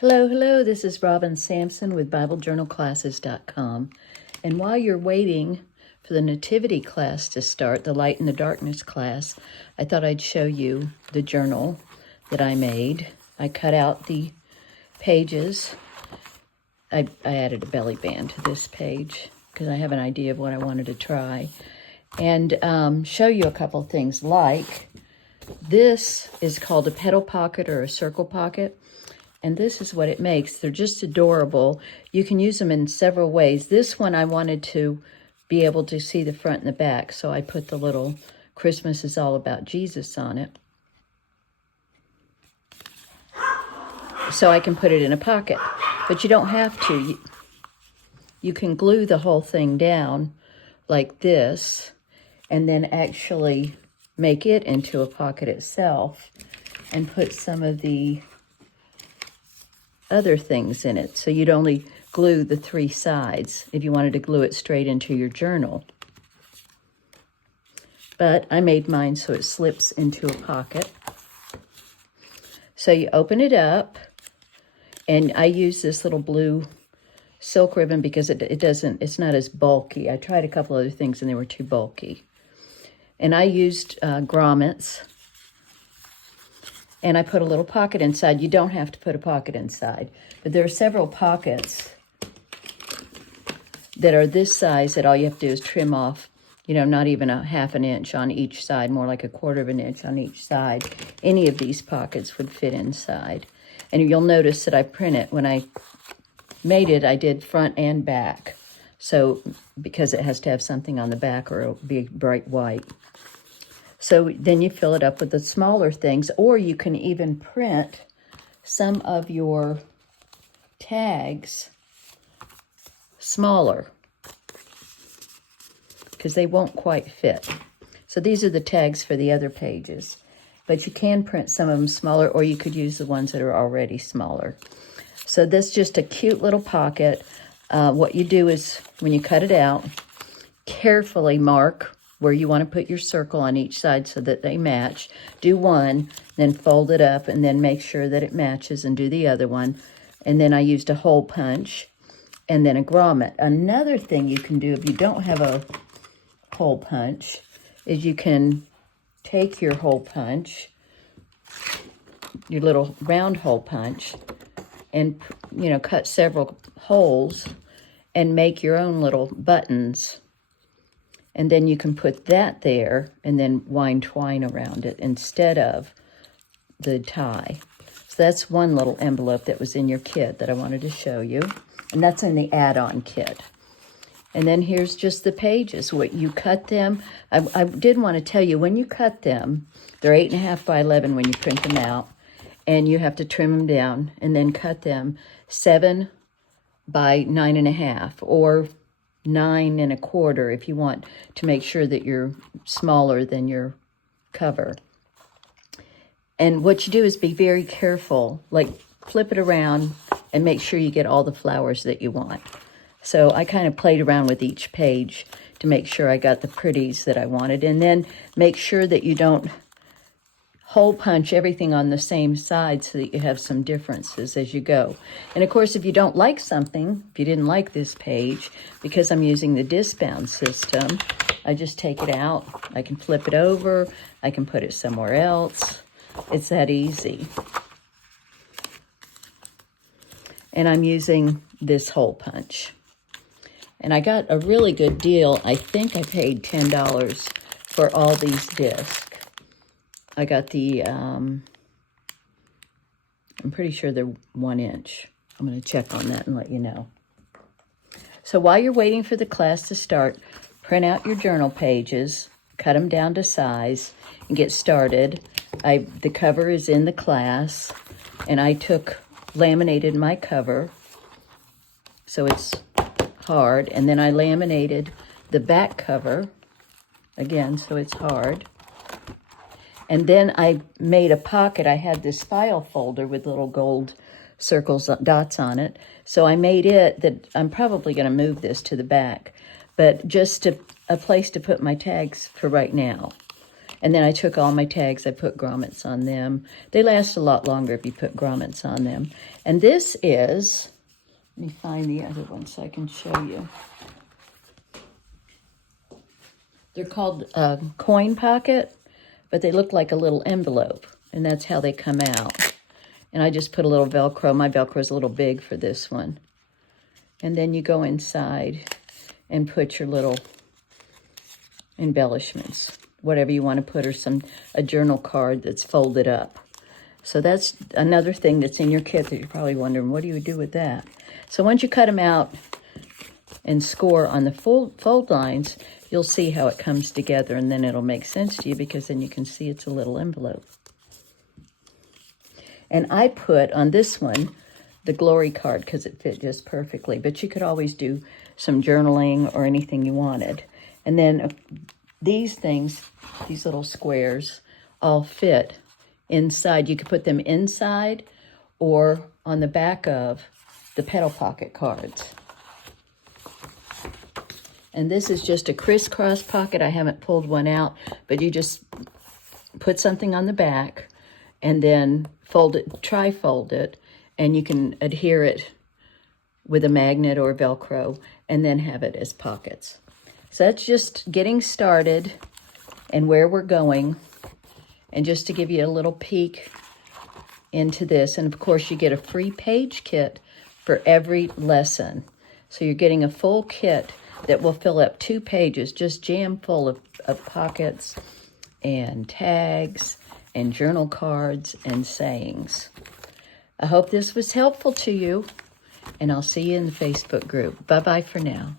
Hello, this is Robin Sampson with BibleJournalClasses.com. And while you're waiting for the Nativity class to start, the Light and the Darkness class, I thought I'd show you the journal that I made. I cut out the pages. I added a belly band to this page because I have an idea of what I wanted to try. And show you a couple things, like this is called a petal pocket or a circle pocket. And this is what it makes. They're just adorable. You can use them in several ways. This one I wanted to be able to see the front and the back, so I put the little Christmas is all about Jesus on it. So I can put it in a pocket. But you don't have to. You can glue the whole thing down like this and then actually make it into a pocket itself and put some of the other things in it. So you'd only glue the three sides if you wanted to glue it straight into your journal. But I made mine so it slips into a pocket. So you open it up, and I use this little blue silk ribbon because it's not as bulky. I tried a couple other things and they were too bulky. And I used grommets. And I put a little pocket inside. You don't have to put a pocket inside. But there are several pockets that are this size that all you have to do is trim off, not even a half an inch on each side, more like a quarter of an inch on each side. Any of these pockets would fit inside. And you'll notice that I print it. When I made it, I did front and back. So, because it has to have something on the back or it'll be bright white. So then you fill it up with the smaller things, or you can even print some of your tags smaller because they won't quite fit. So these are the tags for the other pages, but you can print some of them smaller, or you could use the ones that are already smaller. So this is just a cute little pocket. What you do is when you cut it out, carefully mark where you want to put your circle on each side so that they match. Do one, then fold it up, and then make sure that it matches and do the other one. And then I used a hole punch and then a grommet. Another thing you can do if you don't have a hole punch is you can take your hole punch, your little round hole punch, and cut several holes and make your own little buttons. And then you can put that there and then wind twine around it instead of the tie. So that's one little envelope that was in your kit that I wanted to show you. And that's in the add-on kit. And then here's just the pages. What you cut them. I did want to tell you, when you cut them, they're 8.5 by 11 when you print them out. And you have to trim them down and then cut them 7 by 9.5 or 9 1/4 if you want to make sure that you're smaller than your cover. And what you do is be very careful, like flip it around and make sure you get all the flowers that you want. So I kind of played around with each page to make sure I got the pretties that I wanted, and then make sure that you don't hole punch everything on the same side so that you have some differences as you go. And of course, if you don't like something, if you didn't like this page, because I'm using the disc-bound system, I just take it out. I can flip it over. I can put it somewhere else. It's that easy. And I'm using this hole punch. And I got a really good deal. I think I paid $10 for all these discs. I got the, I'm pretty sure they're 1 inch. I'm going to check on that and let you know. So while you're waiting for the class to start, print out your journal pages, cut them down to size, and get started. The cover is in the class, and I laminated my cover, so it's hard, and then I laminated the back cover, again, so it's hard. And then I made a pocket. I had this file folder with little gold circles, dots on it. So I made it that I'm probably going to move this to the back, but just a place to put my tags for right now. And then I took all my tags, I put grommets on them. They last a lot longer if you put grommets on them. And this is, let me find the other one so I can show you. They're called coin pocket, but they look like a little envelope, and that's how they come out. And I just put a little Velcro. My Velcro is a little big for this one. And then you go inside and put your little embellishments, whatever you want to put, or a journal card that's folded up. So that's another thing that's in your kit that you're probably wondering, what do you do with that? So once you cut them out and score on the fold lines, you'll see how it comes together, and then it'll make sense to you because then you can see it's a little envelope. And I put on this one the glory card because it fit just perfectly, but you could always do some journaling or anything you wanted. And then these things, these little squares, all fit inside. You could put them inside or on the back of the petal pocket cards. And this is just a crisscross pocket. I haven't pulled one out, but you just put something on the back and then fold it, tri-fold it, and you can adhere it with a magnet or Velcro and then have it as pockets. So that's just getting started and where we're going. And just to give you a little peek into this, and of course you get a free page kit for every lesson. So you're getting a full kit that will fill up 2 pages, just jam full of pockets and tags and journal cards and sayings. I hope this was helpful to you, and I'll see you in the Facebook group. Bye-bye for now.